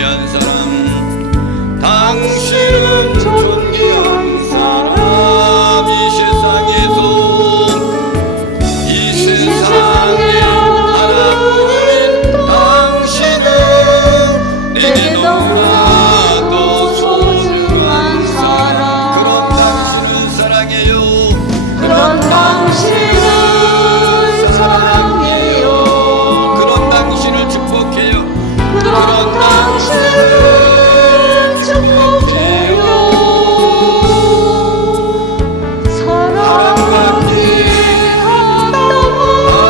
존귀한 사람, 당신은 존귀한 사람. 이 세상에 하나뿐인 당신은 내게 너무나도 소중한 사람. 그런 당신을 사랑해요. 그런 당신을 사랑해요. 그런 당신을 축복해요. 그런 당신을 축복해요. 사랑하기 합당한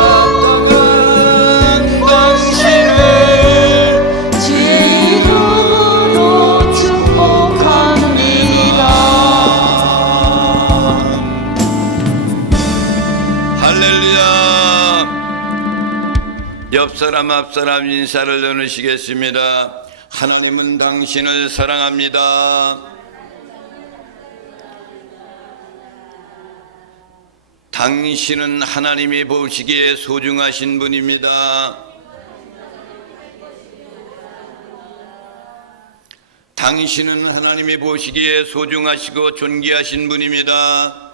당신을 주의 이름으로 축복합니다. 할렐루야. 옆사람 앞사람 인사를 나누시겠습니다. 하나님은 당신을 사랑합니다. 당신은 하나님이 보시기에 소중하신 분입니다. 당신은 하나님이 보시기에 소중하시고 존귀하신 분입니다.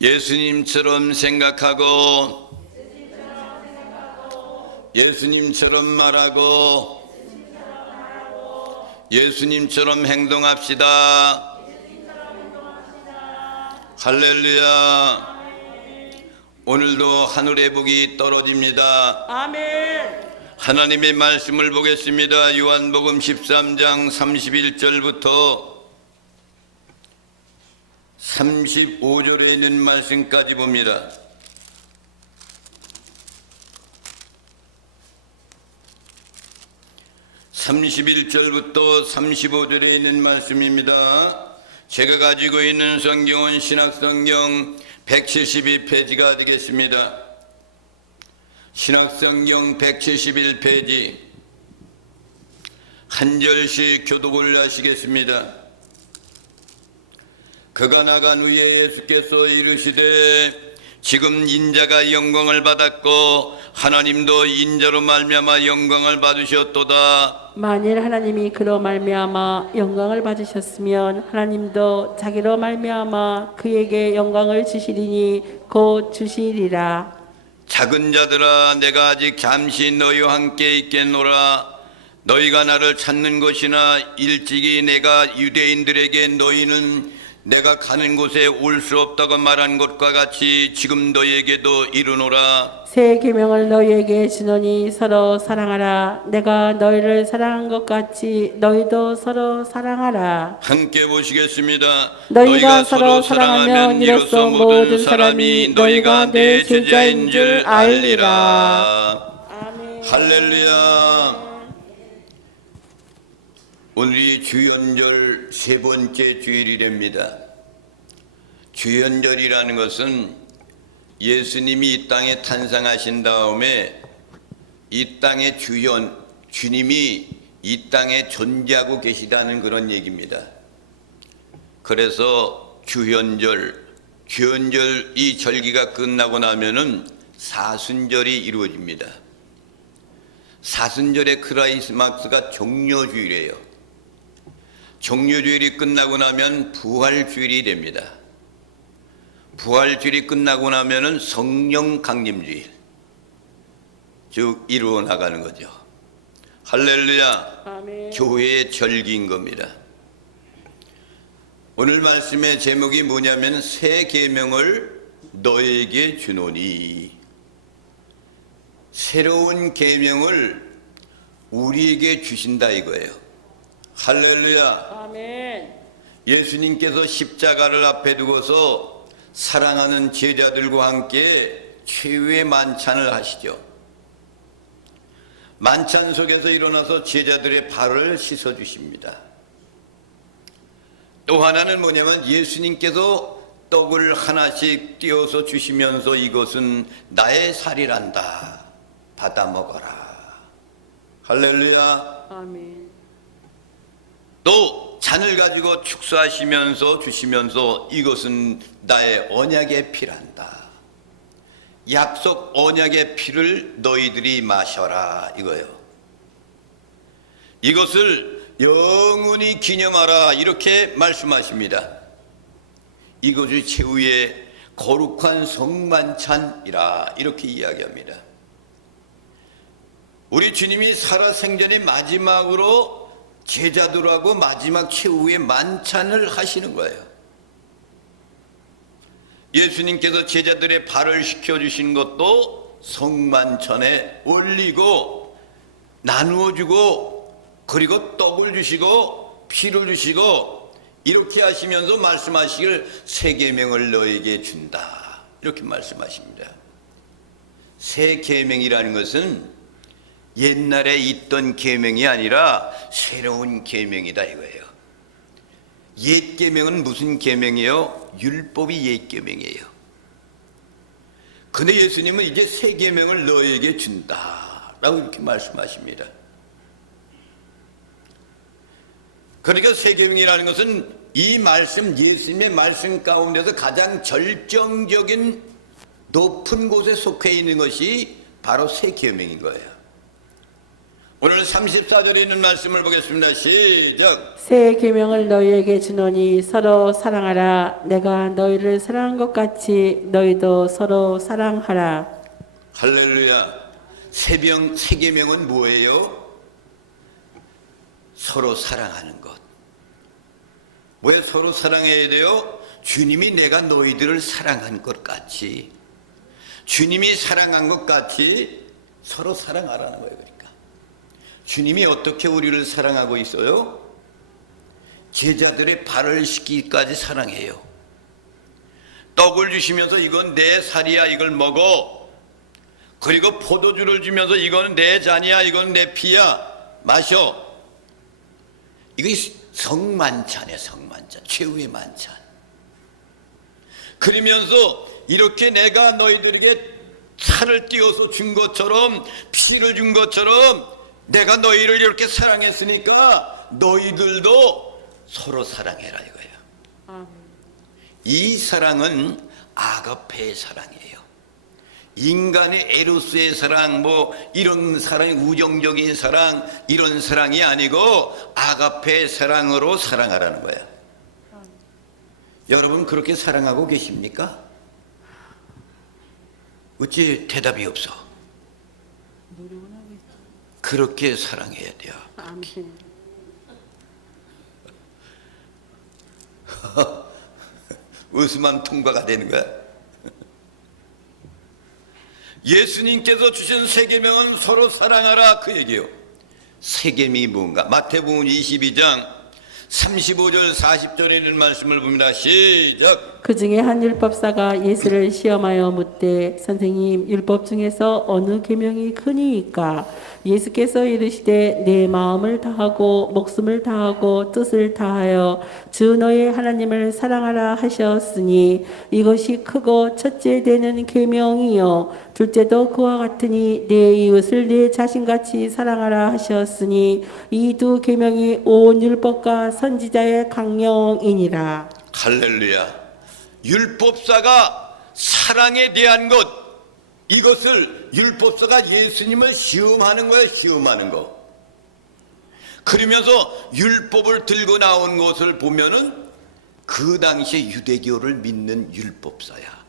예수님처럼 생각하고 예수님처럼 말하고 예수님처럼 행동합시다. 할렐루야. 오늘도 하늘의 복이 떨어집니다. 아멘. 하나님의 말씀을 보겠습니다. 요한복음 13장 31절부터 35절에 있는 말씀까지 봅니다. (31절부터) (35절에) 있는 말씀입니다. 제가 가지고 있는 성경은 신약성경 172페이지가 되겠습니다. 신약성경 171페이지 한 절씩 교독을 하시겠습니다. 그가 나간 후에 예수께서 이르시되 지금 인자가 영광을 받았고 하나님도 인자로 말미암아 영광을 받으셨도다. 만일 하나님이 그로 말미암아 영광을 받으셨으면 하나님도 자기로 말미암아 그에게 영광을 주시리니 곧 주시리라. 작은 자들아, 내가 아직 잠시 너희와 함께 있겠노라. 너희가 나를 찾는 것이나 일찍이 내가 유대인들에게 너희는 내가 가는 곳에 올 수 없다고 말한 것과 같이 지금 너희에게도 이르노라. 새 계명을 너희에게 주노니 서로 사랑하라. 내가 너희를 사랑한 것 같이 너희도 서로 사랑하라. 함께 보시겠습니다. 너희가 서로 사랑하면 이로써 모든 사람이 너희가 내 제자인 줄 알리라. 아멘. 할렐루야. 오늘이 주연절 세 번째 주일이랍니다. 주연절이라는 것은 예수님이 이 땅에 탄생하신 다음에 이 땅의 주님이 이 땅에 존재하고 계시다는 그런 얘기입니다. 그래서 주연절 이 절기가 끝나고 나면은 사순절이 이루어집니다. 사순절의 크라이스마스가 종료주일이에요. 종료주일이 끝나고 나면 부활주일이 됩니다. 부활주일이 끝나고 나면은 성령 강림주일 쭉 이루어 나가는 거죠. 할렐루야. 아멘. 교회의 절기인 겁니다. 오늘 말씀의 제목이 뭐냐면 새 계명을 너에게 주노니, 새로운 계명을 우리에게 주신다 이거예요. 할렐루야. 아멘. 예수님께서 십자가를 앞에 두고서 사랑하는 제자들과 함께 최후의 만찬을 하시죠. 만찬 속에서 일어나서 제자들의 발을 씻어 주십니다. 또 하나는 뭐냐면 예수님께서 떡을 하나씩 띄어서 주시면서 이것은 나의 살이란다. 받아 먹어라. 할렐루야. 아멘. 또 잔을 가지고 축사하시면서 주시면서 이것은 나의 언약의 피란다. 약속 언약의 피를 너희들이 마셔라 이거예요. 이것을 영원히 기념하라 이렇게 말씀하십니다. 이것이 최후의 거룩한 성만찬이라 이렇게 이야기합니다. 우리 주님이 살아생전의 마지막으로 제자들하고 마지막 최후의 만찬을 하시는 거예요. 예수님께서 제자들의 발을 씻겨주신 것도 성만찬에 올리고 나누어 주고 그리고 떡을 주시고 피를 주시고 이렇게 하시면서 말씀하시길 새 계명을 너에게 준다 이렇게 말씀하십니다. 새 계명이라는 것은 옛날에 있던 계명이 아니라 새로운 계명이다 이거예요. 옛 계명은 무슨 계명이에요? 율법이 옛 계명이에요. 근데 예수님은 이제 새 계명을 너에게 준다라고 이렇게 말씀하십니다. 그러니까 새 계명이라는 것은 이 말씀, 예수님의 말씀 가운데서 가장 절정적인 높은 곳에 속해 있는 것이 바로 새 계명인 거예요. 오늘 34절에 있는 말씀을 보겠습니다. 시작. 새 계명을 너희에게 주노니 서로 사랑하라. 내가 너희를 사랑한 것 같이 너희도 서로 사랑하라. 할렐루야. 새 계명은 뭐예요? 서로 사랑하는 것. 왜 서로 사랑해야 돼요? 주님이 내가 너희들을 사랑한 것 같이, 주님이 사랑한 것 같이 서로 사랑하라는 거예요. 그러니까 주님이 어떻게 우리를 사랑하고 있어요? 제자들의 발을 씻기까지 사랑해요. 떡을 주시면서 이건 내 살이야 이걸 먹어. 그리고 포도주를 주면서 이건 내 잔이야 이건 내 피야 마셔. 이게 성만찬이에요. 성만찬, 최후의 만찬. 그러면서 이렇게 내가 너희들에게 살을 띄워서 준 것처럼 피를 준 것처럼 내가 너희를 이렇게 사랑했으니까 너희들도 서로 사랑해라 이거예요. 이 사랑은 아가페의 사랑이에요. 인간의 에로스의 사랑, 뭐 이런 사랑이 우정적인 사랑 이런 사랑이 아니고 아가페의 사랑으로 사랑하라는 거예요. 여러분 그렇게 사랑하고 계십니까? 어찌 대답이 없어? 그렇게 사랑해야 돼요. 웃음만 통과가 되는 거야. 예수님께서 주신 새 계명은 서로 사랑하라 그 얘기예요. 새 계명이 뭔가? 마태복음 22장 35절 40절에 있는 말씀을 봅니다. 시작. 그 중에 한 율법사가 예수를 시험하여 묻되 선생님 율법 중에서 어느 계명이 크니이까? 예수께서 이르시되 내 마음을 다하고 목숨을 다하고 뜻을 다하여 주 너의 하나님을 사랑하라 하셨으니 이것이 크고 첫째 되는 계명이요 둘째도 그와 같으니 내 이웃을 내 자신같이 사랑하라 하셨으니 이 두 계명이 온 율법과 선지자의 강령이니라. 할렐루야. 율법사가 사랑에 대한 것, 이것을 율법사가 예수님을 시험하는 거예요. 시험하는 거. 그러면서 율법을 들고 나온 것을 보면은 그 당시에 유대교를 믿는 율법사야.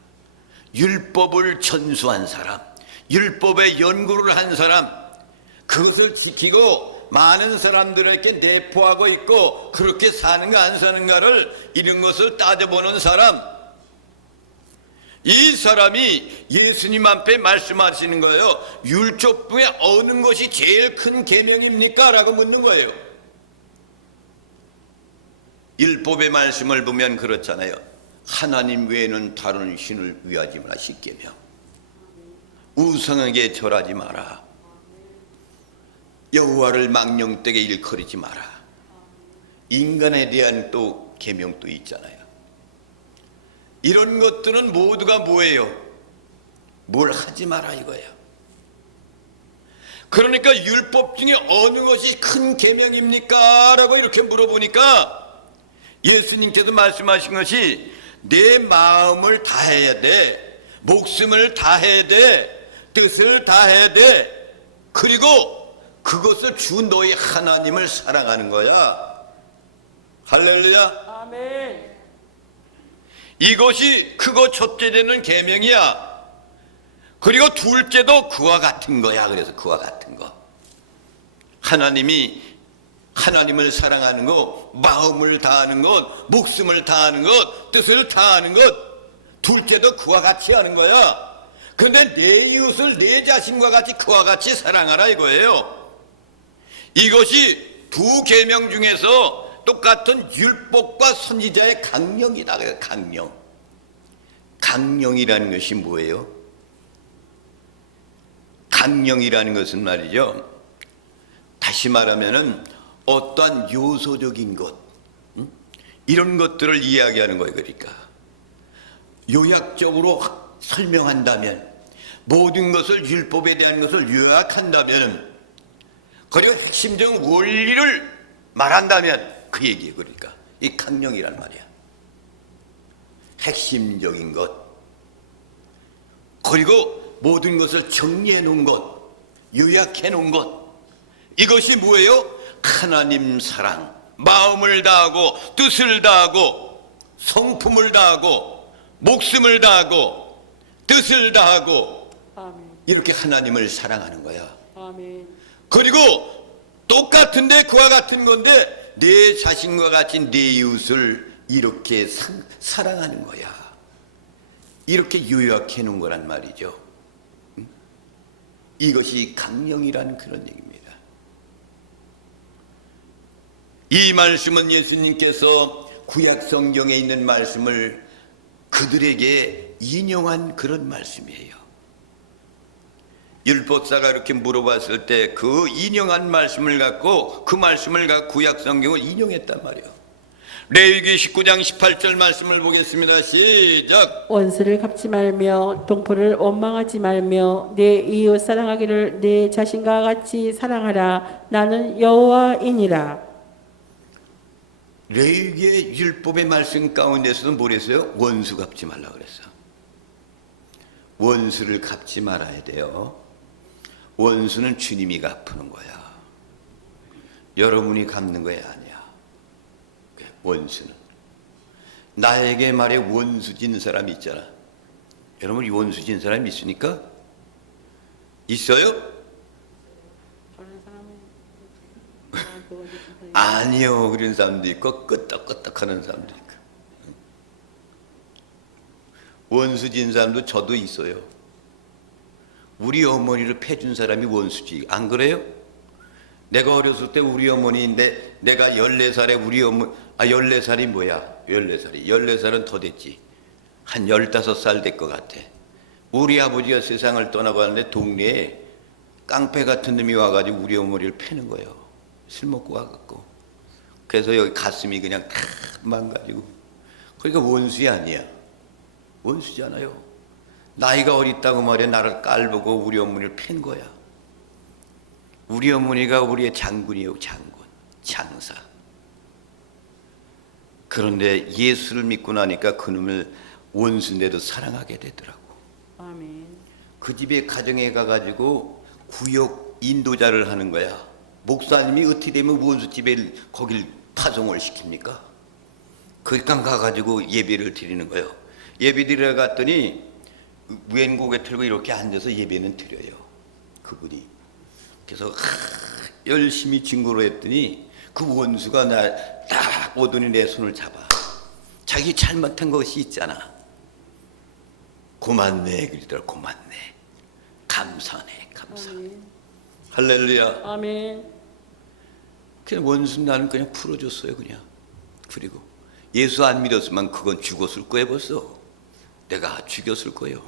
율법을 전수한 사람, 율법의 연구를 한 사람, 그것을 지키고 많은 사람들에게 내포하고 있고 그렇게 사는가 안 사는가를 이런 것을 따져보는 사람, 이 사람이 예수님 앞에 말씀하시는 거예요. 율법 중에 어느 것이 제일 큰 계명입니까? 라고 묻는 거예요. 율법의 말씀을 보면 그렇잖아요. 하나님 외에는 다른 신을 위하지 마라 10계명. 우상에게 절하지 마라. 여호와를 망령되게 일컬이지 마라. 인간에 대한 또 계명도 있잖아요. 이런 것들은 모두가 뭐예요? 뭘 하지 마라 이거예요. 그러니까 율법 중에 어느 것이 큰 계명입니까? 라고 이렇게 물어보니까 예수님께서 말씀하신 것이 내 마음을 다해야 돼, 목숨을 다해야 돼, 뜻을 다해야 돼. 그리고 그것을 주 너희 하나님을 사랑하는 거야. 할렐루야. 아멘. 이것이 크고 첫째 되는 계명이야. 그리고 둘째도 그와 같은 거야. 그래서 그와 같은 거. 하나님을 사랑하는 것, 마음을 다하는 것, 목숨을 다하는 것, 뜻을 다하는 것, 둘째도 그와 같이 하는 거야. 그런데 내 이웃을 내 자신과 같이 그와 같이 사랑하라 이거예요. 이것이 두 계명 중에서 똑같은 율법과 선지자의 강령이다. 그래요. 강령. 강령이라는 것이 뭐예요? 강령이라는 것은 말이죠, 다시 말하면은 어떠한 요소적인 것, 이런 것들을 이야기하는 거예요. 그러니까 요약적으로 설명한다면, 모든 것을, 율법에 대한 것을 요약한다면, 그리고 핵심적 원리를 말한다면 그 얘기예요. 그러니까 이 강령이란 말이야. 핵심적인 것, 그리고 모든 것을 정리해 놓은 것, 요약해 놓은 것, 이것이 뭐예요? 하나님 사랑, 마음을 다하고 뜻을 다하고 성품을 다하고 목숨을 다하고 뜻을 다하고 아멘. 이렇게 하나님을 사랑하는 거야. 아멘. 그리고 똑같은데 그와 같은 건데 내 자신과 같이 내 이웃을 이렇게 사랑하는 거야. 이렇게 요약해 놓은 거란 말이죠. 이것이 강령이라는 그런 얘기입니다. 이 말씀은 예수님께서 구약 성경에 있는 말씀을 그들에게 인용한 그런 말씀이에요. 율법사가 이렇게 물어봤을 때 그 인용한 말씀을 갖고, 그 말씀을 갖고 구약 성경을 인용했단 말이에요. 레위기 19장 18절 말씀을 보겠습니다. 시작. 원수를 갚지 말며 동포를 원망하지 말며 내 이웃 사랑하기를 내 자신과 같이 사랑하라. 나는 여호와이니라. 레위기의 율법의 말씀 가운데서도 뭐랬어요? 원수 갚지 말라 그랬어. 원수를 갚지 말아야 돼요. 원수는 주님이 갚는 거야. 여러분이 갚는 거야 아니야. 원수는 나에게 말해 원수 진 사람이 있잖아. 여러분 원수 진 사람이 있습니까? 있어요? 아니요. 그런 사람도 있고 끄떡끄떡하는 사람도 있고. 원수 진 사람도 저도 있어요. 우리 어머니를 패준 사람이 원수지. 안 그래요? 내가 어렸을 때 우리 어머니인데 내가 14살에 우리 어머니, 14살이 뭐야? 14살이. 14살은 더 됐지. 한 15살 될 것 같아. 우리 아버지가 세상을 떠나고 하는데 동네에 깡패 같은 놈이 와가지고 우리 어머니를 패는 거예요. 술 먹고 와갖고. 그래서 여기 가슴이 그냥 다 망가지고. 그러니까 원수이 아니야. 원수잖아요. 나이가 어렸다고 말이야. 나를 깔보고 우리 어머니를 팬 거야. 우리 어머니가 우리의 장군이에요. 장군, 장사. 그런데 예수를 믿고 나니까 그놈을 원수인데도 사랑하게 되더라고. 아멘. 그 집에 가정에 가가지고 구역 인도자를 하는 거야. 목사님이 어떻게 되면 원수집에 거길 파송을 시킵니까? 그러니까 가가지고 예배를 드리는 거예요. 예배 드리러 갔더니 왼 고개 틀고 이렇게 앉아서 예배는 드려요. 그분이. 그래서 열심히 증거를 했더니 그 원수가 날 딱 오더니 내 손을 잡아. 자기 잘못한 것이 있잖아. 고맙네 그러더라. 고맙네. 감사네. 감사. 아멘. 할렐루야. 아멘. 그냥 원수 나는 그냥 풀어줬어요. 그냥. 그리고 예수 안 믿었으면 그건 죽었을 거예요. 벌써. 내가 죽였을 거예요.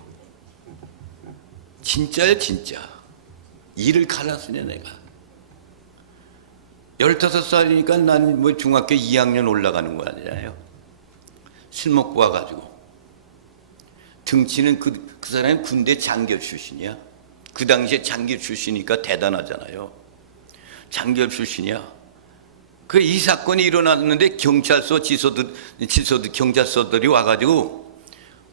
진짜야 진짜. 이를 갈았으냐 내가. 15살이니까 난 뭐 중학교 2학년 올라가는 거 아니잖아요. 술 먹고 와가지고. 등치는 그 사람이 군대 장교 출신이야. 그 당시에 장교 출신이니까 대단하잖아요. 장교 출신이야. 그 이 사건이 일어났는데 경찰서 경찰서들이 와가지고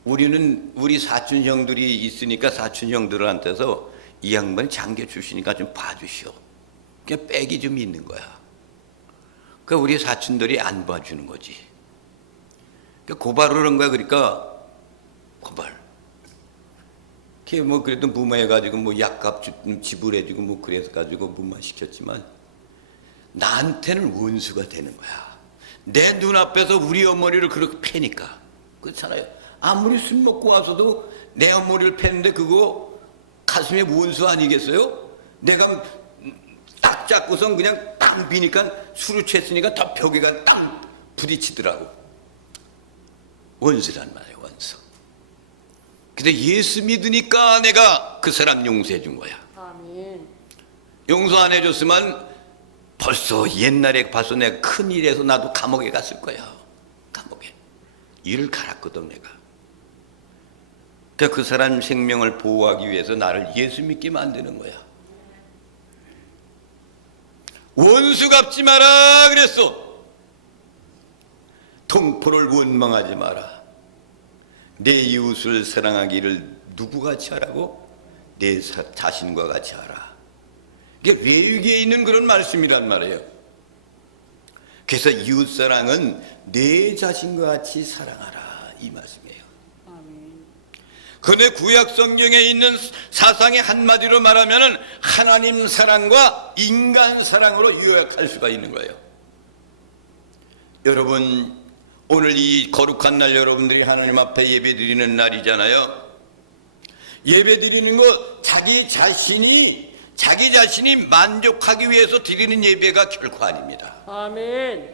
우리 사촌 형들이 있으니까 사촌 형들한테서 이 양반 장교 출신이니까 좀 봐주시오. 그냥 빽이 좀 있는 거야. 그 우리 사촌들이 안 봐주는 거지. 고발을 한 거야. 그러니까 고발. 걔 뭐 그래도 무마해가지고 뭐 약값 지불해주고 뭐 그래서 가지고 무마시켰지만 나한테는 원수가 되는 거야. 내 눈앞에서 우리 어머니를 그렇게 패니까. 그렇잖아요. 아무리 술 먹고 와서도 내 어머니를 패는데 그거 가슴에 원수 아니겠어요? 내가 딱 잡고선 그냥 땅 비니까 술을 취했으니까 다 벽에가 땅 부딪히더라고. 원수란 말이에요, 원수. 근데 예수 믿으니까 내가 그 사람 용서해 준 거야. 아멘. 용서 안 해줬으면 벌써 옛날에 봐서 내가 큰일에서 나도 감옥에 갔을 거야. 감옥에. 일을 갈았거든 내가. 그러니까 그 사람 생명을 보호하기 위해서 나를 예수 믿게 만드는 거야. 원수 갚지 마라 그랬어. 통포를 원망하지 마라. 내 이웃을 사랑하기를 누구같이 하라고? 내 자신과 같이 하라. 이게 외유기에 있는 그런 말씀이란 말이에요. 그래서 이웃사랑은 내 자신과 같이 사랑하라 이 말씀이에요. 그런데 구약 성경에 있는 사상의 한마디로 말하면 하나님 사랑과 인간 사랑으로 요약할 수가 있는 거예요. 여러분 오늘 이 거룩한 날 여러분들이 하나님 앞에 예배 드리는 날이잖아요. 예배 드리는 것 자기 자신이 만족하기 위해서 드리는 예배가 결코 아닙니다. 아멘.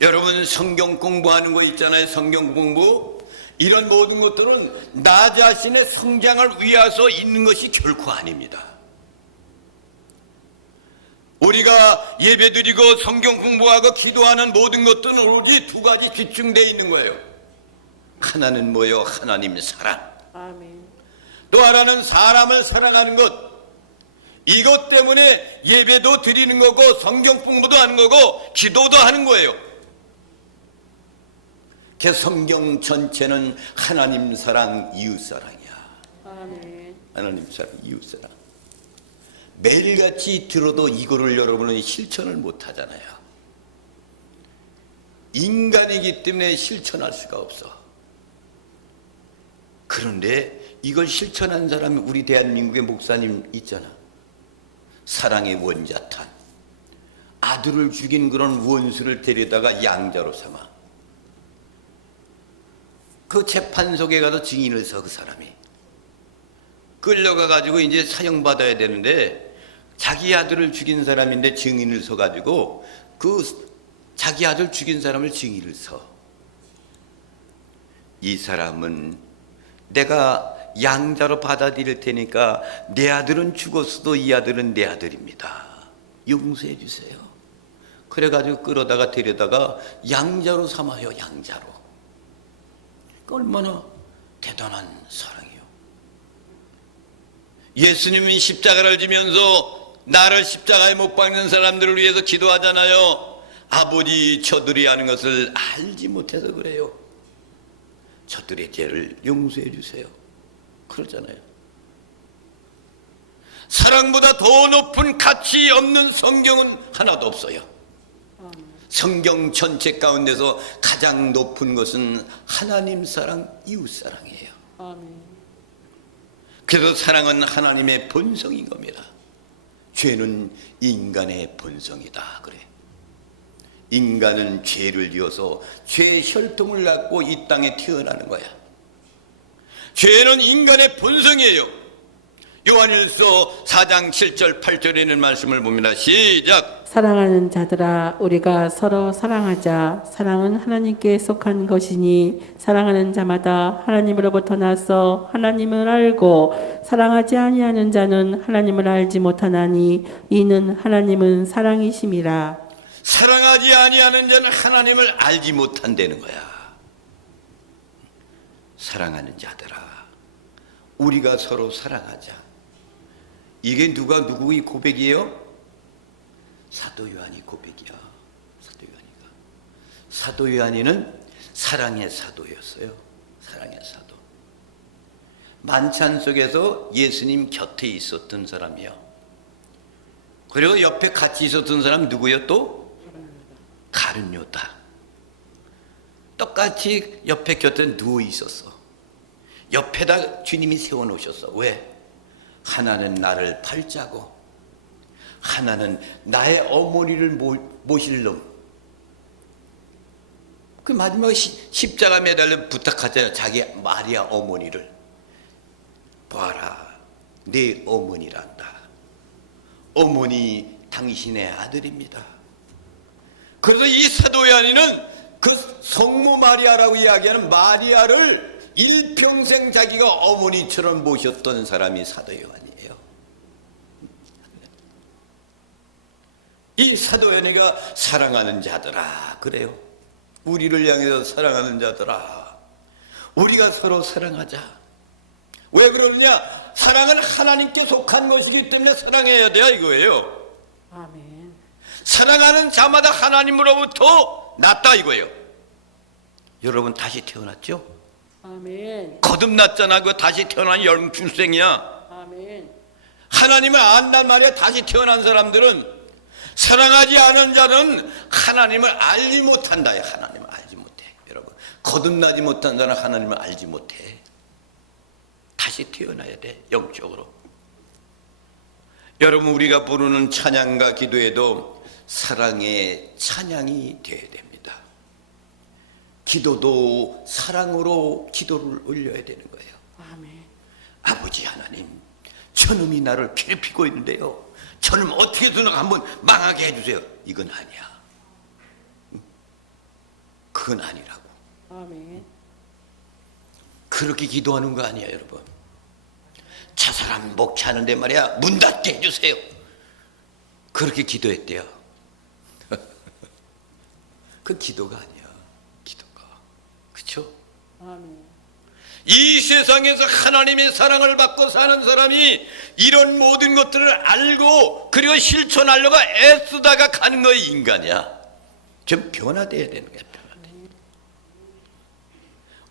여러분 성경 공부하는 거 있잖아요. 성경 공부. 이런 모든 것들은 나 자신의 성장을 위해서 있는 것이 결코 아닙니다. 우리가 예배드리고 성경 공부하고 기도하는 모든 것들은 오로지 두 가지 집중되어 있는 거예요. 하나는 뭐예요? 하나님 사랑. 아멘. 또 하나는 사람을 사랑하는 것. 이것 때문에 예배도 드리는 거고 성경 공부도 하는 거고 기도도 하는 거예요. 그 성경 전체는 하나님 사랑, 이웃 사랑이야. 아멘. 하나님 사랑, 이웃 사랑. 매일같이 들어도 이거를 여러분은 실천을 못 하잖아요. 인간이기 때문에 실천할 수가 없어. 그런데 이걸 실천한 사람이 우리 대한민국의 목사님 있잖아. 사랑의 원자탄. 아들을 죽인 그런 원수를 데려다가 양자로 삼아. 그 재판석에 가서 증인을 서 그 사람이 끌려가 가지고 이제 사형받아야 되는데 자기 아들을 죽인 사람인데 증인을 서 가지고 그 자기 아들 죽인 사람을 증인을 서. 이 사람은 내가 양자로 받아들일 테니까 내 아들은 죽었어도 이 아들은 내 아들입니다. 용서해 주세요. 그래가지고 끌어다가 데려다가 양자로 삼아요. 양자로. 얼마나 대단한 사랑이요. 예수님이 십자가를 지면서 나를 십자가에 못 박는 사람들을 위해서 기도하잖아요. 아버지 저들이 하는 것을 알지 못해서 그래요. 저들의 죄를 용서해 주세요. 그러잖아요. 사랑보다 더 높은 가치 없는 성경은 하나도 없어요. 성경 전체 가운데서 가장 높은 것은 하나님 사랑, 이웃 사랑이에요. 아멘. 그래서 사랑은 하나님의 본성인 겁니다. 죄는 인간의 본성이다 그래. 인간은 죄를 지어서 죄의 혈통을 갖고 이 땅에 태어나는 거야. 죄는 인간의 본성이에요. 요한일서 4장 7절 8절에 있는 말씀을 봅니다. 시작. 사랑하는 자들아 우리가 서로 사랑하자. 사랑은 하나님께 속한 것이니 사랑하는 자마다 하나님으로부터 나서 하나님을 알고 사랑하지 아니하는 자는 하나님을 알지 못하나니 이는 하나님은 사랑이심이라. 사랑하지 아니하는 자는 하나님을 알지 못한다는 거야. 사랑하는 자들아 우리가 서로 사랑하자. 이게 누구의 고백이에요? 사도 요한이 고백이야. 사도 요한이는 사랑의 사도였어요. 사랑의 사도. 만찬 속에서 예수님 곁에 있었던 사람이요. 그리고 옆에 같이 있었던 사람 누구요? 또 가룟유다. 똑같이 옆에 곁에 누워 있었어. 옆에다 주님이 세워놓으셨어. 왜? 하나는 나를 팔자고, 하나는 나의 어머니를 모실 놈. 그 마지막에 십자가 매달려 부탁하잖아요. 자기 마리아 어머니를. 봐라, 내 어머니란다. 어머니 당신의 아들입니다. 그래서 이 사도 요한이는 그 성모 마리아라고 이야기하는 마리아를 일평생 자기가 어머니처럼 모셨던 사람이 사도 요한이에요. 이 사도 요한이가 사랑하는 자들아, 그래요. 우리를 향해서 사랑하는 자들아, 우리가 서로 사랑하자. 왜 그러느냐? 사랑은 하나님께 속한 것이기 때문에 사랑해야 돼요, 이거예요. 아멘. 사랑하는 자마다 하나님으로부터 낫다, 이거예요. 여러분 다시 태어났죠? 아멘. 거듭났잖아. 그 다시 태어난 여름 출생이야. 아멘. 하나님을 안단 말이야. 다시 태어난 사람들은. 사랑하지 않은 자는 하나님을 알지 못한다. 하나님을 알지 못해. 여러분, 거듭나지 못한 자는 하나님을 알지 못해. 다시 태어나야 돼, 영적으로. 여러분, 우리가 부르는 찬양과 기도에도 사랑의 찬양이 되어야 됩니다. 기도도 사랑으로 기도를 올려야 되는 거예요. 아멘. 아버지 하나님, 저놈이 나를 괴롭히고 있는데요, 저놈 어떻게든 한번 망하게 해주세요. 이건 아니야. 그건 아니라고. 아멘. 그렇게 기도하는 거 아니야, 여러분. 저 사람 목차하는데 말이야, 문 닫게 해주세요. 그렇게 기도했대요. 그 기도가 아니야. 기도가. 그쵸? 아멘. 이 세상에서 하나님의 사랑을 받고 사는 사람이 이런 모든 것들을 알고 그리고 실천하려고 애쓰다가 가는 거이 인간이야. 좀 변화돼야 되는 거야.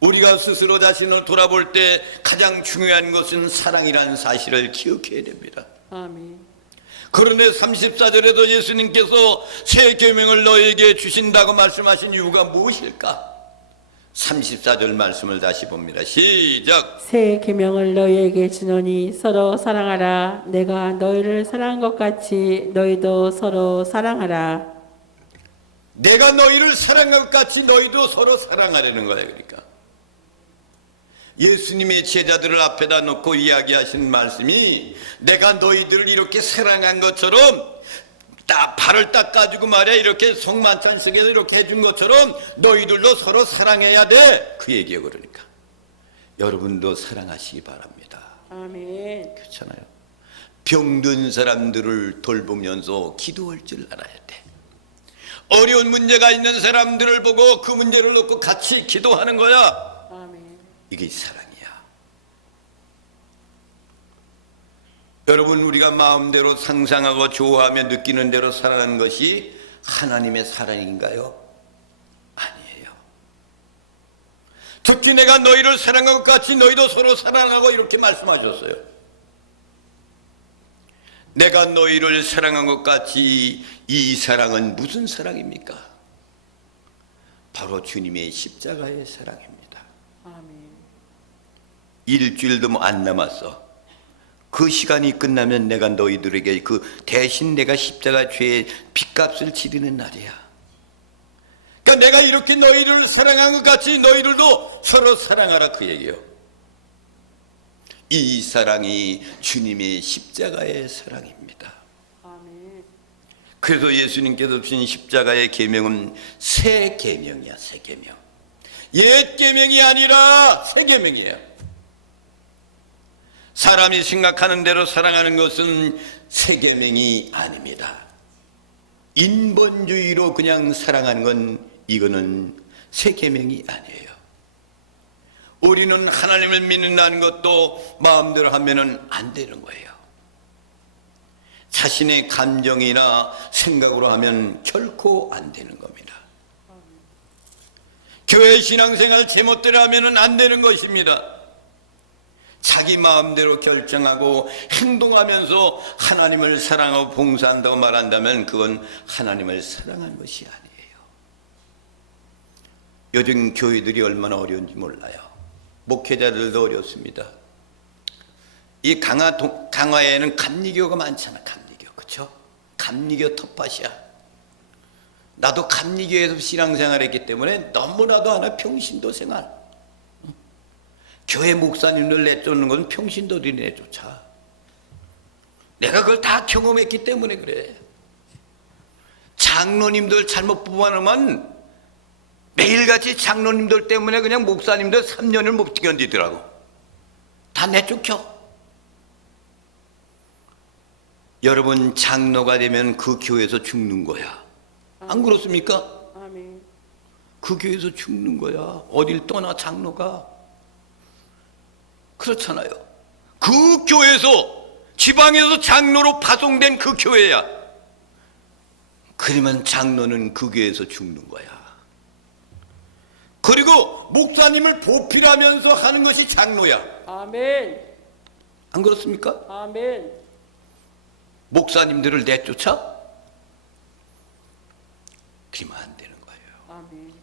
우리가 스스로 자신을 돌아볼 때 가장 중요한 것은 사랑이라는 사실을 기억해야 됩니다. 아멘. 그런데 34절에도 예수님께서 새 계명을 너에게 주신다고 말씀하신 이유가 무엇일까? 34절 말씀을 다시 봅니다. 시작. 새 계명을 너희에게 주노니 서로 사랑하라. 내가 너희를 사랑한 것 같이 너희도 서로 사랑하라. 내가 너희를 사랑한 것 같이 너희도 서로 사랑하려는 거야. 그러니까 예수님의 제자들을 앞에다 놓고 이야기하시는 말씀이, 내가 너희들을 이렇게 사랑한 것처럼 발을 닦아주고 말이야, 이렇게 성만찬 속에서 이렇게 해준 것처럼 너희들도 서로 사랑해야 돼. 그 얘기예요. 그러니까 여러분도 사랑하시기 바랍니다. 아멘. 그렇잖아요. 병든 사람들을 돌보면서 기도할 줄 알아야 돼. 어려운 문제가 있는 사람들을 보고 그 문제를 놓고 같이 기도하는 거야. 아멘. 이게 사랑이야. 여러분, 우리가 마음대로 상상하고 좋아하며 느끼는 대로 살아가는 것이 하나님의 사랑인가요? 아니에요. 특히 내가 너희를 사랑한 것 같이 너희도 서로 사랑하고 이렇게 말씀하셨어요. 내가 너희를 사랑한 것 같이, 이 사랑은 무슨 사랑입니까? 바로 주님의 십자가의 사랑입니다. 아멘. 일주일도 안 남았어. 그 시간이 끝나면 내가 너희들에게 그 대신 내가 십자가 죄의 빚값을 치르는 날이야. 그러니까 내가 이렇게 너희를 사랑한 것 같이 너희들도 서로 사랑하라, 그 얘기예요. 이 사랑이 주님의 십자가의 사랑입니다. 아멘. 그래서 예수님께서 주신 십자가의 계명은 새 계명이야. 새 계명. 옛 계명이 아니라 새 계명이에요. 사람이 생각하는 대로 사랑하는 것은 새 계명이 아닙니다. 인본주의로 그냥 사랑하는 건, 이거는 새 계명이 아니에요. 우리는 하나님을 믿는다는 것도 마음대로 하면은 안 되는 거예요. 자신의 감정이나 생각으로 하면 결코 안 되는 겁니다. 교회 신앙생활 제멋대로 하면 안 되는 것입니다. 자기 마음대로 결정하고 행동하면서 하나님을 사랑하고 봉사한다고 말한다면 그건 하나님을 사랑하는 것이 아니에요. 요즘 교회들이 얼마나 어려운지 몰라요. 목회자들도 어렵습니다. 이 강화에는 감리교가 많잖아. 감리교, 그렇죠? 감리교 텃밭이야. 나도 감리교에서 신앙생활했기 때문에 너무나도 하나 평신도 생활. 교회 목사님들 내쫓는 건 평신도들이 내쫓아. 내가 그걸 다 경험했기 때문에 그래. 장로님들 잘못 뽑아놓으면 매일같이 장로님들 때문에 그냥 목사님들 3년을 못 견디더라고. 다 내쫓겨. 여러분, 장로가 되면 그 교회에서 죽는 거야. 안 그렇습니까? 아멘. 그 교회에서 죽는 거야. 어딜 떠나 장로가. 그렇잖아요. 그 교회에서 지방에서 장로로 파송된 그 교회야. 그러면 장로는 그 교회에서 죽는 거야. 그리고 목사님을 보필하면서 하는 것이 장로야. 아멘. 안 그렇습니까? 아멘. 목사님들을 내쫓아? 그러면 안 되는 거예요. 아멘.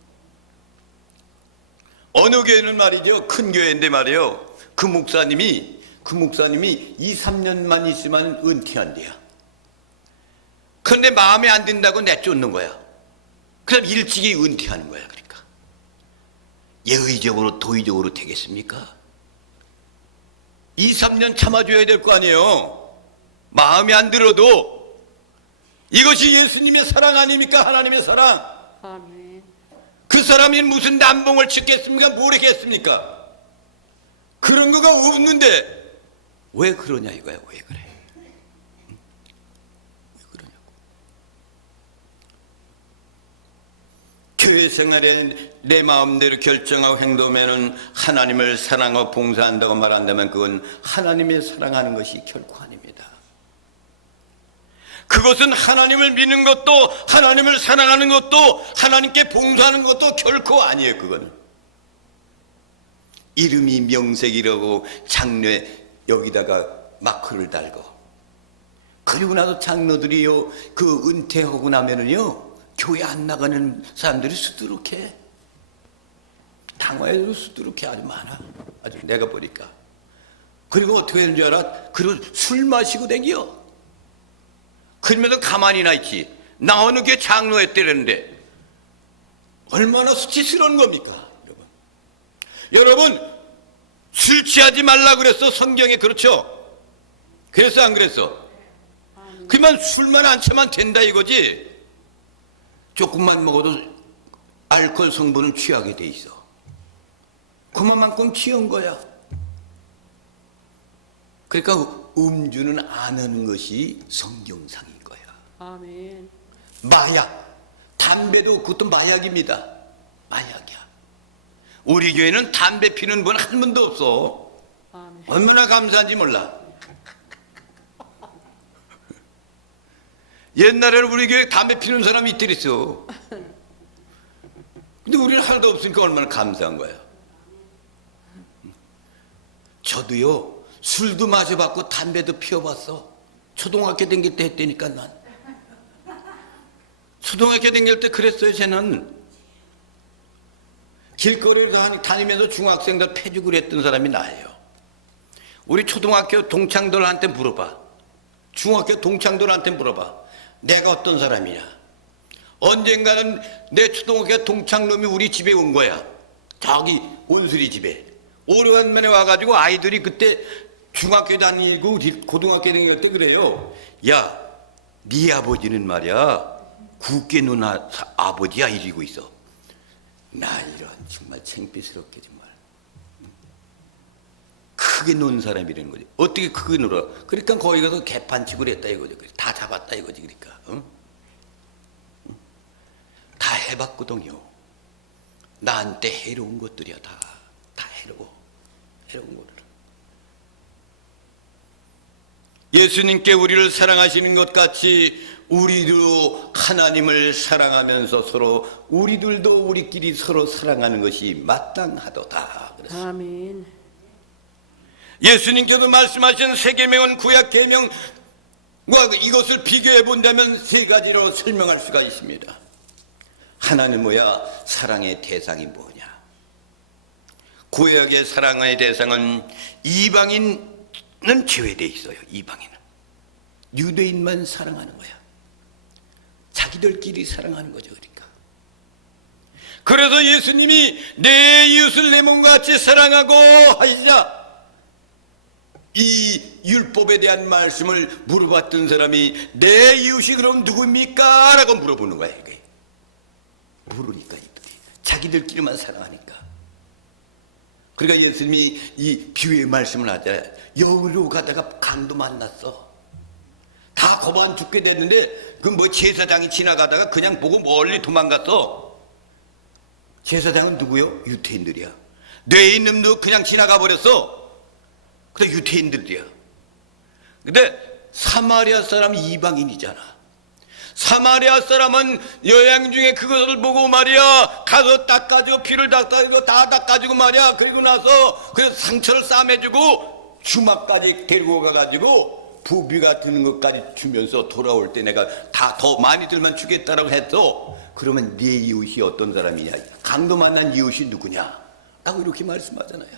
어느 교회는 말이죠, 큰 교회인데 말이에요, 그 목사님이 2, 3년만 있으면 은퇴한대요. 그런데 마음에 안 든다고 내쫓는 거야. 그럼 일찍이 은퇴하는 거야. 그러니까 예의적으로 도의적으로 되겠습니까? 2, 3년 참아줘야 될 거 아니에요. 마음에 안 들어도. 이것이 예수님의 사랑 아닙니까? 하나님의 사랑. 아멘. 그 사람이 무슨 남봉을 짓겠습니까? 뭘 했겠습니까? 그런 거가 없는데 왜 그러냐 이거야. 왜 그래? 왜 그러냐고. 교회 생활에 내 마음대로 결정하고 행동하면 하나님을 사랑하고 봉사한다고 말한다면 그건 하나님의 사랑하는 것이 결코 아닙니다. 그것은 하나님을 믿는 것도, 하나님을 사랑하는 것도, 하나님께 봉사하는 것도 결코 아니에요. 그거는 이름이 명색이라고 장로에 여기다가 마크를 달고, 그리고 나서 장로들이요, 그 은퇴하고 나면은요 교회 안 나가는 사람들이 수두룩해. 당화에도 수두룩해. 아주 많아. 아주 내가 보니까. 그리고 어떻게 되는 줄 알아? 그리고 술 마시고 댕겨. 그러면서 가만히나 있지. 나 어느 게 장로했대는데 얼마나 수치스러운 겁니까? 여러분, 술 취하지 말라 그랬어, 성경에. 그렇죠? 그랬어, 안 그랬어? 그러면 술만 안 취하면 된다 이거지. 조금만 먹어도 알코올 성분은 취하게 돼 있어. 그만큼 취한 거야. 그러니까 음주는 안 하는 것이 성경상인 거야. 아멘. 마약, 담배도 그것도 마약입니다. 마약이야. 우리 교회는 담배 피는 분 한 분도 없어. 아멘. 얼마나 감사한지 몰라. 옛날에는 우리 교회에 담배 피는 사람이 있더랬어. 근데 우리는 하나도 없으니까 얼마나 감사한 거야. 저도요, 술도 마셔봤고 담배도 피워봤어. 초등학교 다닐 때 했다니까. 난 초등학교 다닐 때 그랬어요. 쟤는 길거리를 다니면서 중학생들 패주고 그랬던 사람이 나예요. 우리 초등학교 동창들한테 물어봐. 중학교 동창들한테 물어봐. 내가 어떤 사람이냐. 언젠가는 내 초등학교 동창놈이 우리 집에 온 거야. 저기 온수리 집에 오래간만에 와가지고 아이들이 그때 중학교 다니고 고등학교 다닐 때 그래요. 야, 네 아버지는 말이야 굳게 논 아버지야 이러고 있어. 나 이런 정말 창피스럽게 정말 크게 논 사람이라는 거지. 어떻게 크게 놀아? 그러니까 거기 가서 개판치고 그랬다 이거지. 다 잡았다 이거지. 그러니까 다 해봤거든요. 나한테 해로운 것들이야. 다 해로운 거를. 예수님께 우리를 사랑하시는 것 같이 우리도 하나님을 사랑하면서 서로 우리들도 우리끼리 서로 사랑하는 것이 마땅하도다. 그랬어요. 아멘. 예수님께서 말씀하신 세 계명은 구약 계명과 이것을 비교해 본다면 세 가지로 설명할 수가 있습니다. 하나는 뭐야? 사랑의 대상이 뭐냐? 구약의 사랑의 대상은 이방인은 제외되어 있어요. 이방인은 유대인만 사랑하는 거야. 자기들끼리 사랑하는 거죠. 그래서 예수님이 내 이웃을 내 몸과 같이 사랑하고 하시자 이 율법에 대한 말씀을 물어봤던 사람이 내 이웃이 그럼 누구입니까? 라고 물어보는 거야. 이게 모르니까 이들이 자기들끼리만 사랑하니까. 그러니까 예수님이 이 비유의 말씀을 하자. 여기로 가다가 강도 만났어. 다 거반 죽게 됐는데 그 뭐 제사장이 지나가다가 그냥 보고 멀리 도망갔어. 제사장은 누구요? 유태인들이야. 뇌 있는 놈도 그냥 지나가 버렸어. 근데 유태인들이야. 근데 사마리아 사람이 이방인이잖아. 사마리아 사람은 여행 중에 그것을 보고 말이야 가서 닦아주고 피를 닦아주고 다 닦아주고 말이야. 그리고 나서 그 상처를 싸매주고 주막까지 데리고 가가지고 부비가 드는 것까지 주면서 돌아올 때 내가 다 더 많이들만 주겠다라고 했어. 그러면 네 이웃이 어떤 사람이냐? 강도 만난 이웃이 누구냐? 라고 이렇게 말씀하잖아요.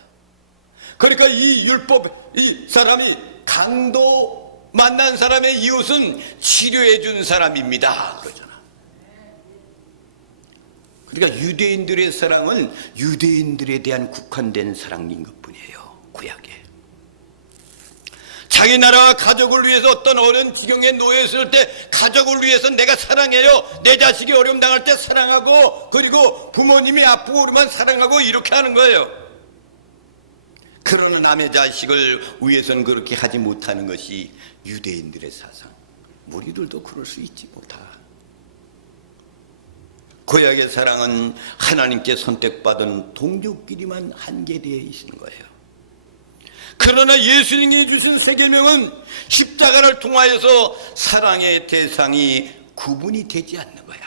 그러니까 이 율법 이 사람이 강도 만난 사람의 이웃은 치료해 준 사람입니다 그러잖아. 그러니까 유대인들의 사랑은 유대인들에 대한 국한된 사랑인 것뿐이에요. 구약에 자기 나라와 가족을 위해서 어떤 어려운 지경에 놓였을 때 가족을 위해서 내가 사랑해요. 내 자식이 어려움 당할 때 사랑하고 그리고 부모님이 아프고 그러면 사랑하고 이렇게 하는 거예요. 그러나 남의 자식을 위해서는 그렇게 하지 못하는 것이 유대인들의 사상. 우리들도 그럴 수 있지 못하. 구약의 사랑은 하나님께 선택받은 동족끼리만 한계되어 있는 거예요. 그러나 예수님이 주신 세 계명은 십자가를 통하여서 사랑의 대상이 구분이 되지 않는 거야.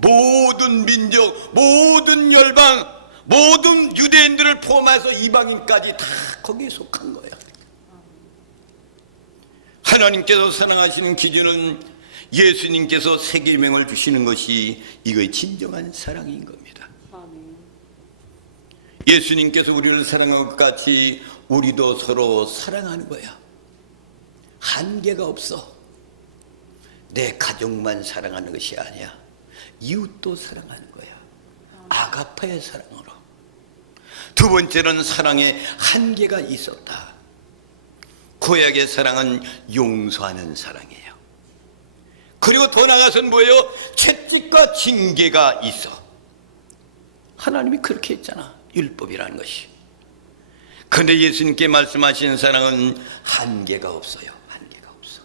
모든 민족, 모든 열방, 모든 유대인들을 포함해서 이방인까지 다 거기에 속한 거야. 하나님께서 사랑하시는 기준은 예수님께서 세 계명을 주시는 것이 이거의 진정한 사랑인 겁니다. 예수님께서 우리를 사랑한 것 같이 우리도 서로 사랑하는 거야. 한계가 없어. 내 가족만 사랑하는 것이 아니야. 이웃도 사랑하는 거야. 아가파의 사랑으로. 두 번째는 사랑에 한계가 있었다. 구약의 사랑은 용서하는 사랑이에요. 그리고 더 나아가서는 뭐예요? 채찍과 징계가 있어. 하나님이 그렇게 했잖아. 율법이라는 것이. 그런데 예수님께 말씀하신 사랑은 한계가 없어요. 한계가 없어.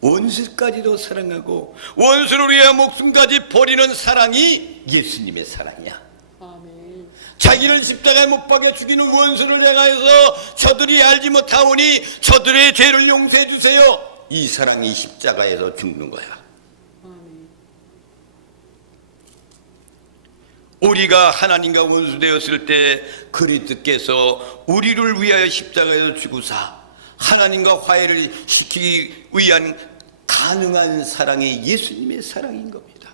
원수까지도 사랑하고 원수를 위해 목숨까지 버리는 사랑이 예수님의 사랑이야. 아멘. 자기를 십자가에 못 박아 죽이는 원수를 향하여서 저들이 알지 못하오니 저들의 죄를 용서해 주세요. 이 사랑이 십자가에서 죽는 거야. 우리가 하나님과 원수되었을 때 그리스도께서 우리를 위하여 십자가에서 죽으사 하나님과 화해를 시키기 위한 가능한 사랑이 예수님의 사랑인 겁니다.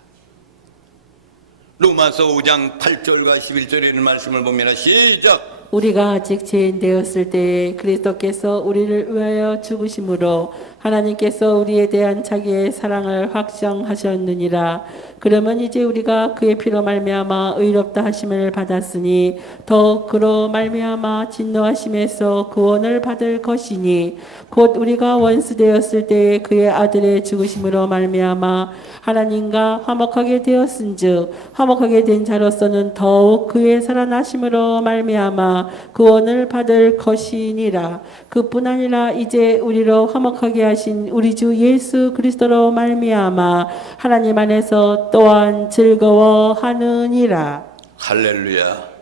로마서 5장 8절과 11절에 있는 말씀을 보면 시작. 우리가 아직 죄인 되었을 때에 그리스도께서 우리를 위하여 죽으심으로 하나님께서 우리에 대한 자기의 사랑을 확정하셨느니라. 그러면 이제 우리가 그의 피로 말미암아 의롭다 하심을 받았으니 더욱 그로 말미암아 진노하심에서 구원을 받을 것이니 곧 우리가 원수 되었을 때에 그의 아들의 죽으심으로 말미암아 하나님과 화목하게 되었은즉 화목하게 된 자로서는 더욱 그의 살아나심으로 말미암아 구원을 받을 것이니라. 그뿐 아니라 이제 우리로 화목하게 하신 우리 주 예수 그리스도로 말미암아 하나님 안에서 또한 즐거워하느니라. 할렐루야.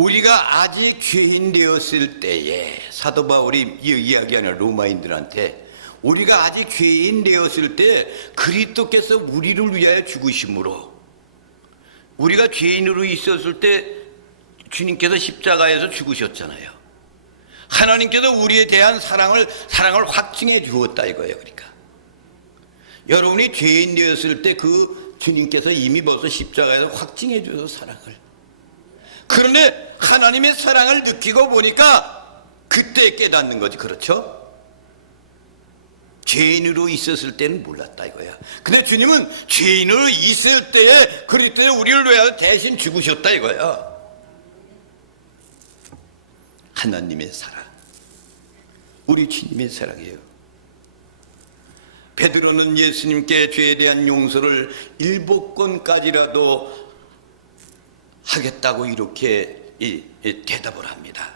우리가 아직 죄인 되었을 때에 사도 바울이 이야기하는 로마인들한테 우리가 아직 죄인 되었을 때 그리스도께서 우리를 위하여 죽으심으로 우리가 죄인으로 있었을 때 주님께서 십자가에서 죽으셨잖아요. 하나님께서 우리에 대한 사랑을 확증해 주었다 이거예요. 그러니까 여러분이 죄인 되었을 때 그 주님께서 이미 벌써 십자가에서 확증해 주셔서 사랑을. 그런데 하나님의 사랑을 느끼고 보니까 그때 깨닫는 거지. 그렇죠? 죄인으로 있었을 때는 몰랐다 이거야. 근데 주님은 죄인으로 있을 때에 그리스도에 우리를 위하여 대신 죽으셨다 이거야. 하나님의 사랑, 우리 주님의 사랑이에요. 베드로는 예수님께 죄에 대한 용서를 7번까지라도 하겠다고 이렇게 대답을 합니다.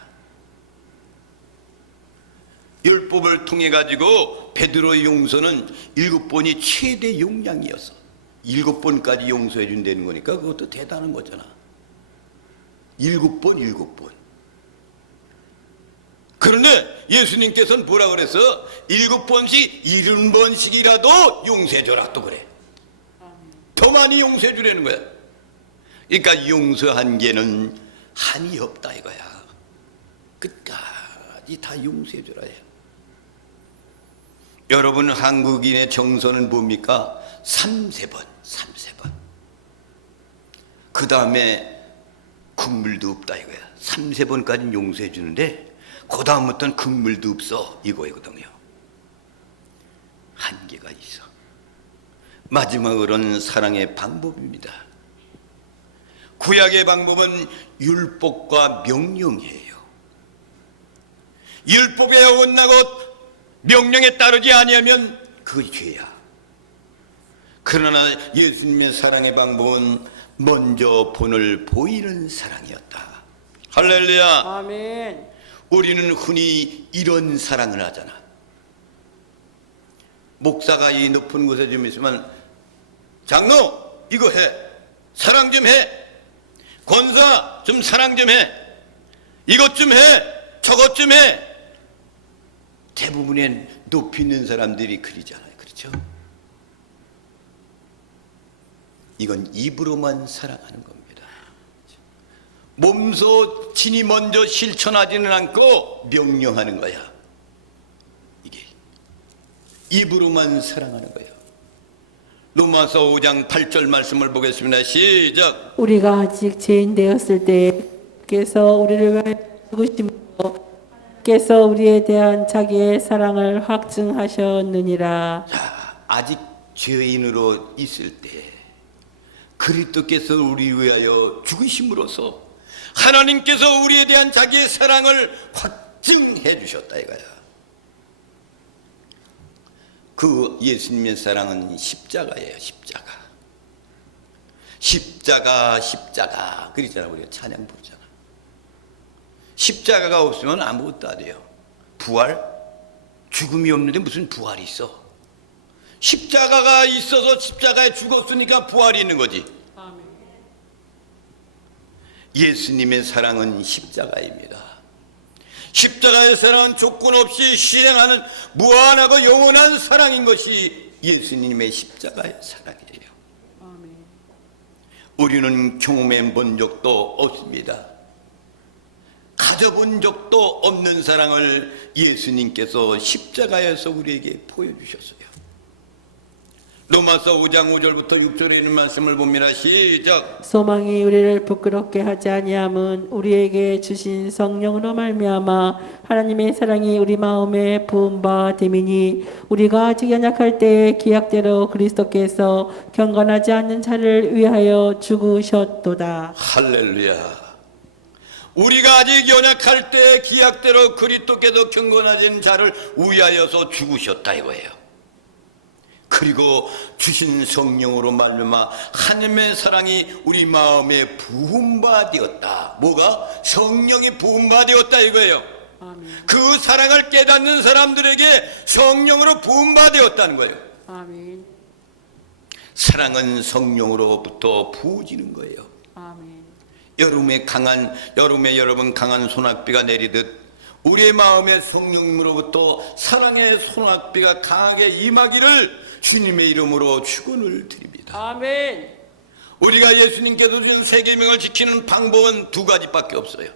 율법을 통해 가지고 베드로의 용서는 7번이 최대 용량이었어. 7번까지 용서해 준다는 거니까 그것도 대단한 거잖아. 7번. 그런데 예수님께서는 뭐라 그랬어? 7번씩 70번씩이라도 용서해줘라 또 그래. 더 많이 용서해 주라는 거야. 그러니까 용서한 게는 한이 없다 이거야. 끝까지 다 용서해 주라 해. 여러분 한국인의 정서는 뭡니까? 3세번. 그 다음에 국물도 없다 이거야. 3세번까지는 용서해 주는데 그 다음부터는 국물도 없어 이거거든요. 한계가 있어. 마지막으로는 사랑의 방법입니다. 구약의 방법은 율법과 명령이에요. 율법에 어긋나고 명령에 따르지 아니하면 그것이 죄야. 그러나 예수님의 사랑의 방법은 먼저 본을 보이는 사랑이었다. 할렐루야. 아멘. 우리는 흔히 이런 사랑을 하잖아. 목사가 이 높은 곳에 좀 있으면 장로 이거 해, 사랑 좀 해, 권사 좀 사랑 좀 해, 이것 좀 해, 저것 좀 해. 대부분의 높이 있는 사람들이 그러잖아요. 그렇죠? 이건 입으로만 사랑하는 겁니다. 몸소 친히 먼저 실천하지는 않고 명령하는 거야. 이게 입으로만 사랑하는 거예요. 로마서 5장 8절 말씀을 보겠습니다. 시작. 우리가 아직 죄인 되었을 때께서 우리를 위하여 죽으심으로 께서 우리에 대한 자기의 사랑을 확증하셨느니라. 자, 아직 죄인으로 있을 때 그리스도께서 우리 위하여 죽으심으로써 하나님께서 우리에 대한 자기의 사랑을 확증해 주셨다 이거야. 그 예수님의 사랑은 십자가예요. 십자가 그러잖아. 우리가 찬양 부르잖아. 십자가가 없으면 아무것도 안 돼요. 부활? 죽음이 없는데 무슨 부활이 있어? 십자가가 있어서 십자가에 죽었으니까 부활이 있는 거지. 예수님의 사랑은 십자가입니다. 십자가의 사랑은 조건 없이 실행하는 무한하고 영원한 사랑인 것이 예수님의 십자가의 사랑이에요. 우리는 경험해 본 적도 없습니다. 가져본 적도 없는 사랑을 예수님께서 십자가에서 우리에게 보여주셨어요. 로마서 5장 5절부터 6절에 있는 말씀을 봅니다. 시작. 소망이 우리를 부끄럽게 하지 아니함은 우리에게 주신 성령으로 말미암아 하나님의 사랑이 우리 마음에 부은 바 됨이니 우리가 아직 연약할 때에 기약대로 그리스도께서 경건하지 않는 자를 위하여 죽으셨도다. 할렐루야. 우리가 아직 연약할 때 기약대로 그리스도께서 경건하지 않은 자를 위하여서 죽으셨다 이거예요. 그리고 주신 성령으로 말미암아 하나님의 사랑이 우리 마음에 부은 바 되었다. 뭐가? 성령이 부은 바 되었다 이거예요. 아멘. 그 사랑을 깨닫는 사람들에게 성령으로 부은 바 되었다는 거예요. 아멘. 사랑은 성령으로부터 부어지는 거예요. 아멘. 여름에 여러분 강한 소낙비가 내리듯 우리의 마음의 성령님으로부터 사랑의 소낙비가 강하게 임하기를 주님의 이름으로 축원을 드립니다. 아멘. 우리가 예수님께서 주신 세 계명을 지키는 방법은 두 가지밖에 없어요.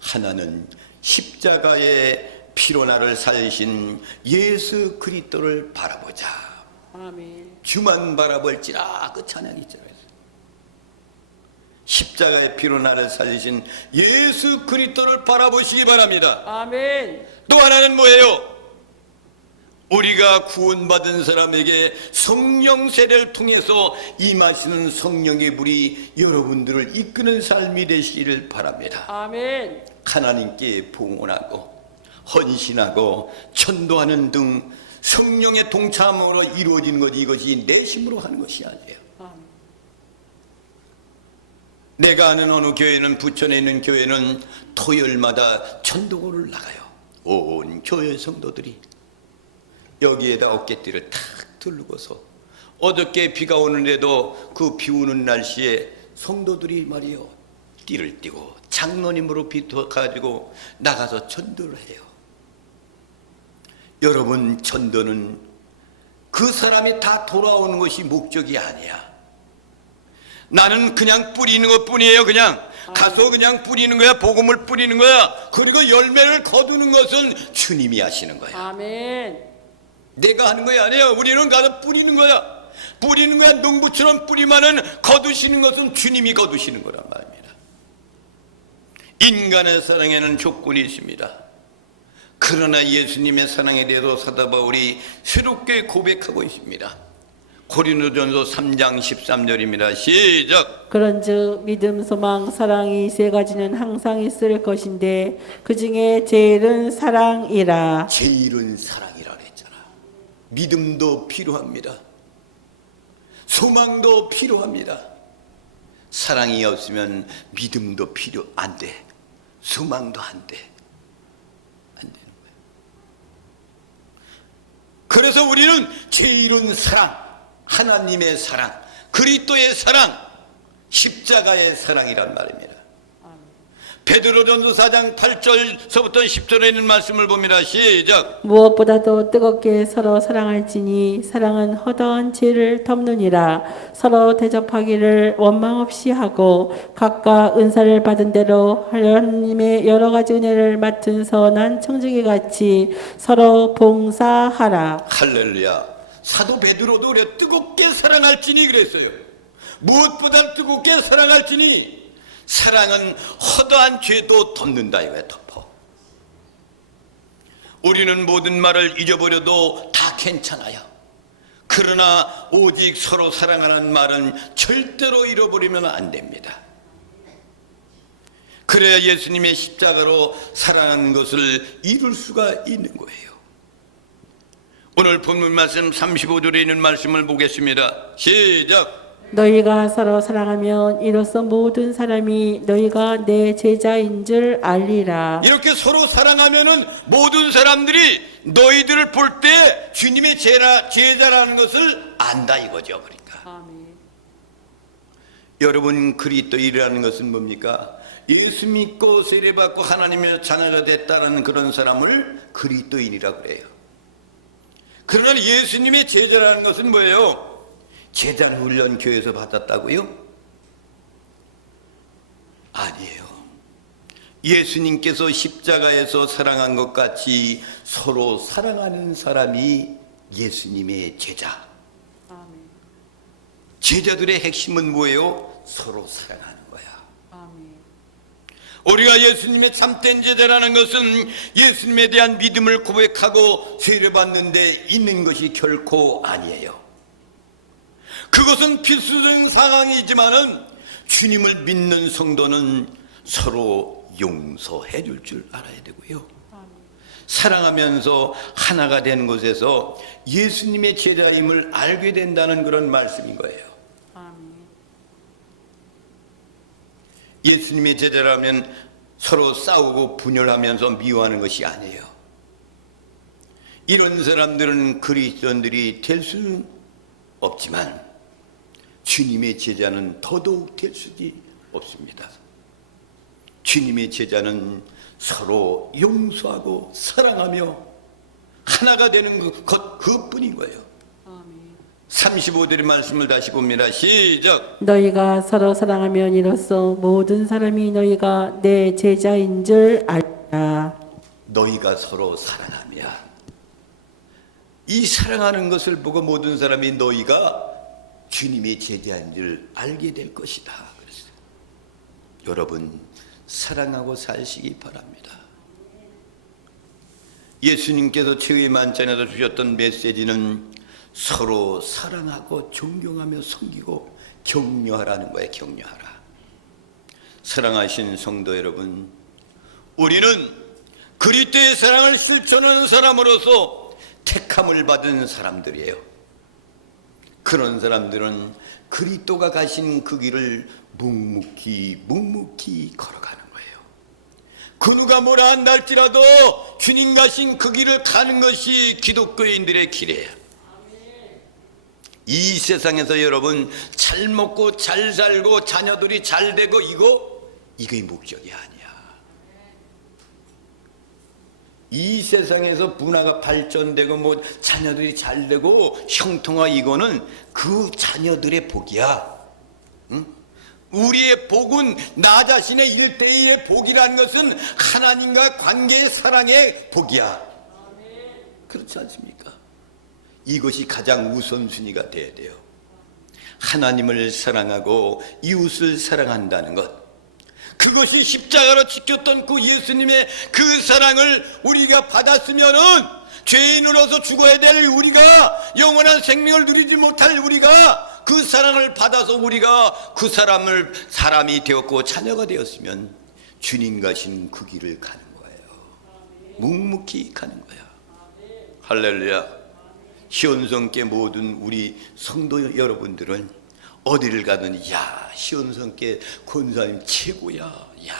하나는 십자가의 피로 나를 살리신 예수 그리스도를 바라보자. 아멘. 주만 바라볼지라, 그 찬양이 있잖아요. 십자가의 피로 나를 살리신 예수 그리스도를 바라보시기 바랍니다. 아멘. 또 하나는 뭐예요? 우리가 구원받은 사람에게 성령 세례를 통해서 임하시는 성령의 불이 여러분들을 이끄는 삶이 되시기를 바랍니다. 아멘. 하나님께 봉헌하고 헌신하고 전도하는 등 성령의 동참으로 이루어지는 것이, 이것이 내 힘으로 하는 것이 아니에요. 아멘. 내가 아는 어느 교회는, 부천에 있는 교회는 토요일마다 전도를 나가요. 온 교회 성도들이 여기에다 어깨띠를 탁 두르고서, 어저께 비가 오는데도 그 비 오는 날씨에 성도들이 말이요, 띠를 띠고 장로님으로 비춰가지고 나가서 전도를 해요. 여러분, 전도는 그 사람이 다 돌아오는 것이 목적이 아니야. 나는 그냥 뿌리는 것 뿐이에요. 그냥 가서 그냥 뿌리는 거야. 복음을 뿌리는 거야. 그리고 열매를 거두는 것은 주님이 하시는 거야. 아멘. 내가 하는 거야 아니에요. 우리는 가서 뿌리는 거야. 뿌리는 거야. 농부처럼 뿌리면은 거두시는 것은 주님이 거두시는 거란 말입니다. 인간의 사랑에는 조건이 있습니다. 그러나 예수님의 사랑에 대해서 사도 바울이 새롭게 고백하고 있습니다. 고린도전서 3장 13절입니다. 시작. 그런즉 믿음, 소망, 사랑이 세 가지는 항상 있을 것인데 그 중에 제일은 사랑이라. 제일은 사랑이라 그랬잖아. 믿음도 필요합니다. 소망도 필요합니다. 사랑이 없으면 믿음도 필요 안 돼. 소망도 안 돼. 안 되는 거예요. 그래서 우리는 제일은 사랑, 하나님의 사랑, 그리스도의 사랑, 십자가의 사랑이란 말입니다. 베드로전서 4장 8절서부터 10절에 있는 말씀을 봅니다. 시작. 무엇보다도 뜨겁게 서로 사랑할지니 사랑은 허다한 죄를 덮느니라. 서로 대접하기를 원망 없이 하고 각각 은사를 받은 대로 하나님의 여러 가지 은혜를 맡은 선한 청지기 같이 서로 봉사하라. 할렐루야. 사도 베드로도 그래, 뜨겁게 사랑할지니 그랬어요. 무엇보다 뜨겁게 사랑할지니. 사랑은 허다한 죄도 덮는다 이거야. 덮어. 우리는 모든 말을 잊어버려도 다 괜찮아요. 그러나 오직 서로 사랑하는 말은 절대로 잃어버리면 안 됩니다. 그래야 예수님의 십자가로 사랑하는 것을 이룰 수가 있는 거예요. 오늘 본문 말씀 35절에 있는 말씀을 보겠습니다. 시작. 너희가 서로 사랑하면 이로써 모든 사람이 너희가 내 제자인 줄 알리라. 이렇게 서로 사랑하면은 모든 사람들이 너희들을 볼 때 주님의 제자라는 것을 안다 이거죠. 그러니까 아멘. 여러분, 그리스도인이라는 것은 뭡니까? 예수 믿고 세례받고 하나님의 자녀가 됐다는 그런 사람을 그리스도인이라고 그래요. 그러나 예수님의 제자라는 것은 뭐예요? 제자 훈련 교회에서 받았다고요? 아니에요. 예수님께서 십자가에서 사랑한 것 같이 서로 사랑하는 사람이 예수님의 제자. 아멘. 제자들의 핵심은 뭐예요? 서로 사랑하는 거야. 아멘. 우리가 예수님의 참된 제자라는 것은 예수님에 대한 믿음을 고백하고 세례받는 데 있는 것이 결코 아니에요. 그것은 필수적인 상황이지만은 주님을 믿는 성도는 서로 용서해 줄 알아야 되고요. 사랑하면서 하나가 되는 곳에서 예수님의 제자임을 알게 된다는 그런 말씀인 거예요. 예수님의 제자라면 서로 싸우고 분열하면서 미워하는 것이 아니에요. 이런 사람들은 그리스도인들이 될 수는 없지만 주님의 제자는 더더욱 될 수지 없습니다. 주님의 제자는 서로 용서하고 사랑하며 하나가 되는 그뿐인 거예요. 35절의 말씀을 다시 봅니다. 시작. 너희가 서로 사랑하면 이로써 모든 사람이 너희가 내 제자인 줄 알라. 너희가 서로 사랑하며, 이 사랑하는 것을 보고 모든 사람이 너희가 주님의 제자인 줄 알게 될 것이다. 그랬어요. 여러분, 사랑하고 사시기 바랍니다. 예수님께서 최후의 만찬에서 주셨던 메시지는 서로 사랑하고 존경하며 섬기고 격려하라는 거예요. 격려하라. 사랑하신 성도 여러분, 우리는 그리스도의 사랑을 실천하는 사람으로서 택함을 받은 사람들이에요. 그런 사람들은 그리스도가 가신 그 길을 묵묵히 걸어가는 거예요. 그 누가 뭐라 한다 할지라도 주님 가신 그 길을 가는 것이 기독교인들의 길이에요. 이 세상에서 여러분 잘 먹고 잘 살고 자녀들이 잘 되고 이게 목적이 아니야. 이 세상에서 문화가 발전되고 뭐 자녀들이 잘 되고 형통화, 이거는 그 자녀들의 복이야. 응? 우리의 복은 나 자신의 일대의 복이라는 것은 하나님과 관계의 사랑의 복이야. 그렇지 않습니까? 이것이 가장 우선순위가 돼야 돼요. 하나님을 사랑하고 이웃을 사랑한다는 것, 그것이 십자가로 지켰던 그 예수님의 그 사랑을 우리가 받았으면은 죄인으로서 죽어야 될 우리가, 영원한 생명을 누리지 못할 우리가 그 사랑을 받아서 우리가 그 사람이 되었고 자녀가 되었으면 주님 가신 그 길을 가는 거예요. 묵묵히 가는 거야. 할렐루야. 시온성께 모든 우리 성도 여러분들은 어디를 가든 야, 시온성께 권사님 최고야, 야,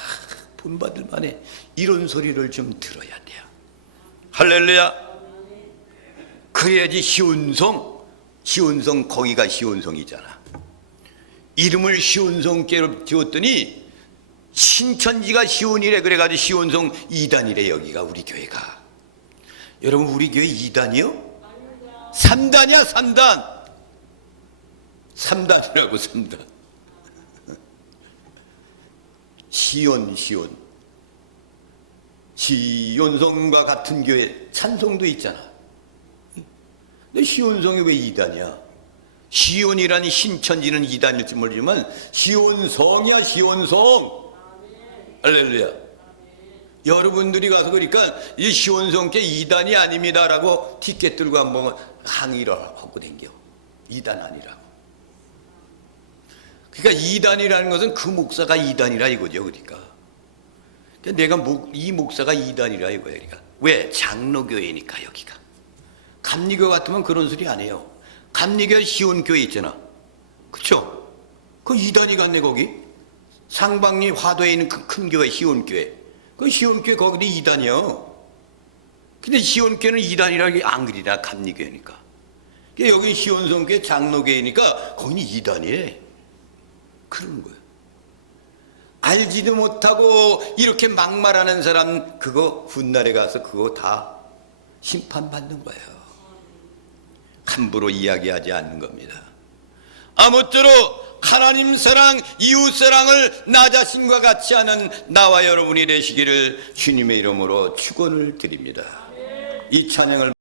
본받을 만해, 이런 소리를 좀 들어야 돼요. 할렐루야. 그래야지 시온성 거기가 시온성이잖아. 이름을 시온성께 지었더니 신천지가 시온이래. 그래가지고 시온성 2단이래. 여기가 우리 교회가. 여러분, 우리 교회 2단이요? 3단이야. 3단이라고. 3단. 시온성과 같은 교회 찬송도 있잖아. 근데 시온성이 왜 2단이야? 시온이라니 신천지는 2단일지 모르지만 시온성이야. 시온성. 할렐루야. 여러분들이 가서 그러니까 이 시온성께 2단이 아닙니다라고 티켓 들고 한번 항의를 하고 댕겨. 2단 아니라고. 그러니까 2단이라는 것은 그 목사가 2단이라 이거죠. 그러니까 내가 이 목사가 2단이라 이거야. 그러니까 왜? 장로교회니까. 여기가 감리교 같으면 그런 소리 안 해요. 감리교 시온교회 있잖아. 그쵸? 그 2단이 갔네. 거기 상방리 화도에 있는 그 큰 교회 시온교회, 그 시온교회 거기도 2단이요. 근데 시온교회는 2단이라는 게 안 그리나. 감리교회니까. 여기 시온성교회 장로교회니까 거기는 2단이래. 그런 거예요. 알지도 못하고 이렇게 막말하는 사람, 그거 훗날에 가서 그거 다 심판받는 거예요. 함부로 이야기하지 않는 겁니다. 아무쪼록 하나님 사랑, 이웃 사랑을 나 자신과 같이 하는 나와 여러분이 되시기를 주님의 이름으로 축원을 드립니다. 이 찬양을